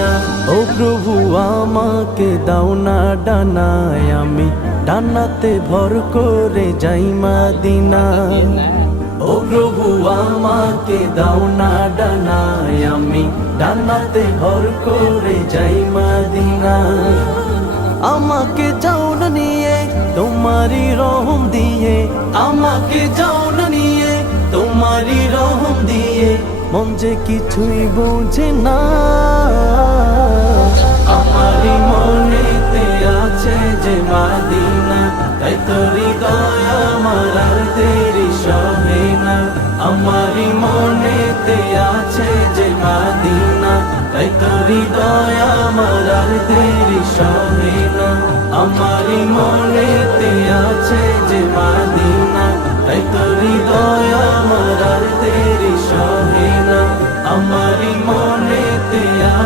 না। ও প্রভু আমাকে দাও না ডানায়, আমি ডানাতে ভর করে যাই মদিনা। ও প্রভু আমাকে দাও না ডানায়, আমি ডানাতে ভর করে যাই মদিনা। আমাকে যাও না নিয়ে তোমারি রহম দিয়ে, আমাকে যাও না নিয়ে তোমারি রহম দিয়ে, মন যে কিছুই বোঝে না। আমারি মনেতে আছে যে মদিনা, তাই তো হৃদয় আমার আর দেরি সহে না। আমারি মনেতে আছে যে মদিনা, তাই তো হৃদয় আমার আর দেরি সহে না। আমারি মনেতে আছে যে মদিনা, তাই তো হৃদয় আমার আর দেরি সহে না। আমারি মনেতে আছে